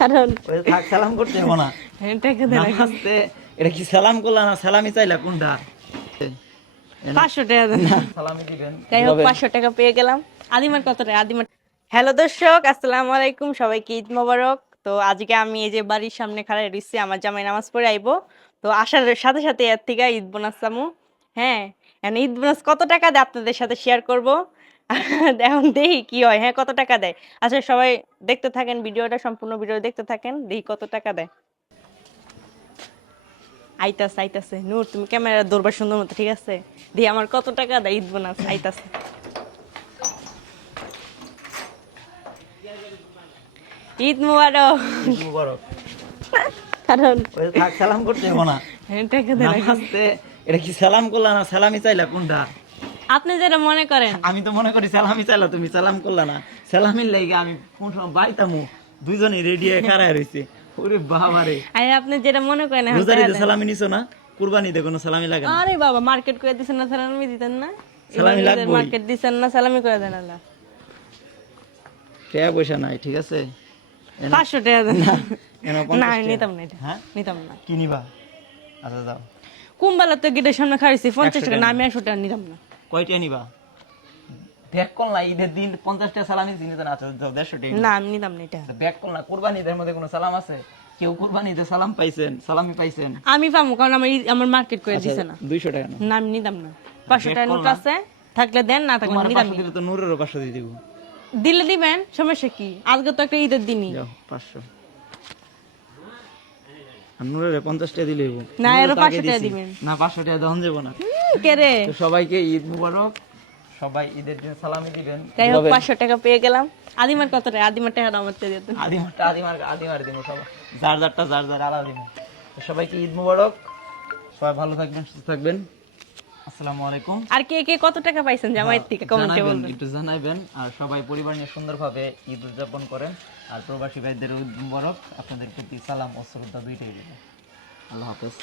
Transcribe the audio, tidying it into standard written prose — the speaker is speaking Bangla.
কারণ ওই থাক, সালাম করতে হবে না। টাকা দেন নামাজতে এটা কি সালাম করলা না সালামি চাইলা কোনটা? 500 টাকা দেন। সালামি দিবেন যাই হোক 500 টাকা পেয়ে গেলাম। আদিমার কত টাকা? আদিমার হ্যালো দর্শক, আসসালামু আলাইকুম, সবাইকে ঈদ মোবারক। তো আজকে আমি এই যে বাড়ির সামনে খাড়াই রইছি, আমার জামাই নামাজ পড়ে আইবো। তো আসার সাথে সাথে এর থেকে ঈদ বোনাস চামু। হ্যাঁ, এখন ঈদ বোনাস কত টাকা দেয় আপনাদের সাথে শেয়ার করব। এখন দেখি কি হয়। হ্যাঁ, কত টাকা দেয়। আচ্ছা সবাই দেখতে থাকেন ভিডিওটা, সম্পূর্ণ ভিডিও দেখতে থাকেন, দেখি কত টাকা দেয়। আইতাছে আইতাছে, নূর তুমি ক্যামেরা ধরবা সুন্দর মতো, ঠিক আছে? দেখি আমার কত টাকা দেয় ঈদ বোনাস। আইতাছে। ঈদ মুবারক। ঈদ মুবারক। কারণ ওই থাক, সালাম করতে হবে না। টাকা দেন। নামাজতে এটা কি সালাম করলা না সালামি চাইলা কোনটা? আপনি যেটা মনে করেন। আমি তো মনে করি সালামি চাইলা, তুমি সালাম করলা না। সালামির লাগি আমি কোন সময় বাইতামু, দুইজনে রেডি হয়ে খাড়ায় রইছে। ওরে বাবা রে, আরে আপনি যেটা মনে করেন এখন রোজারিতে টাকা দেন। সালামি নিছো না? কুরবানিতে কোনো সালামি লাগে না। আরে বাবা, মার্কেট করে দিছেন না, সালামি দিতেন না? এবার সালামি নিজের লাগবেই। মার্কেট দিছেন না, সালামি করে দেন আল্লাহ। টাকা পয়সা নাই, ঠিক আছে? 500 টাকা দেন। এনে না 50 আমি টাকা। নিতাম না এটা। হ্যাঁ, নিতাম না। কি নিবা? আচ্ছা যাও। কুম্বালা তো গেটের সামনে খাইছি 50 টাকা, না টাকা আমি 100 টাকা নিতাম না। কয়টা নিবা? ব্যাক কল না, ঈদের দিন 50 টাকা সালামি দিতে না। আচ্ছা যাও, 150 টাকা না আমি নিতাম না এটা। ব্যাক কল না। কুরবানি ঈদের মধ্যে কোনো সালাম আছে? কেউ কুরবানি ঈদে সালাম পাইছেন, সালামি পাইছেন? আমি পাবো, কারণ আমার মার্কেট করে আচ্ছা, দিছে না। 200 টাকা না। না আমি নিতাম না। 500 টাকা নোট আছে, থাকলে দেন, না থাকলে তোমার নিতাম 500 না। দিলে তো নূরেরও 500 দিয়ে দিব। দিলে দিবেন, সমস্যা কি? আজকে তো একটা ঈদের দিনই। যাও 500। আর নূরের 50 টাকা দিলেই হইবো। না, নূরের আরো তো 500 আগে টাকা দিছি। দিবেন। না 500 টাকা দহন যাব না। কে রে? তো সবাইকে ঈদ মুবারক। সবাই ঈদের দিন সালামি দিবেন। যাই হোক 500 টাকা পেয়ে গেলাম। আদিমার কত টাকা? আদিমার টাকা আমার দিয়ে দিতেন। আদিমার দিব সবাই। যার যার আলাদা দিব। তো সবাইকে ঈদ মুবারক। সবাই ভালো থাকবেন, সুস্থ থাকবেন। আসসালামু আলাইকুম। আর কে কে কত টাকা পাইছেন জামাইয়ের থেকে কমেন্টে জানাবেন, বলবেন। একটু জানাবেন। আর সবাই পরিবার নিয়ে সুন্দরভাবে ঈদ উদযাপন করেন। আর প্রবাসী ভাইদের ঈদ মুবারক। আপনাদের প্রতি সালাম ও শ্রদ্ধা দুইটাই রইল। আল্লাহ হাফেজ।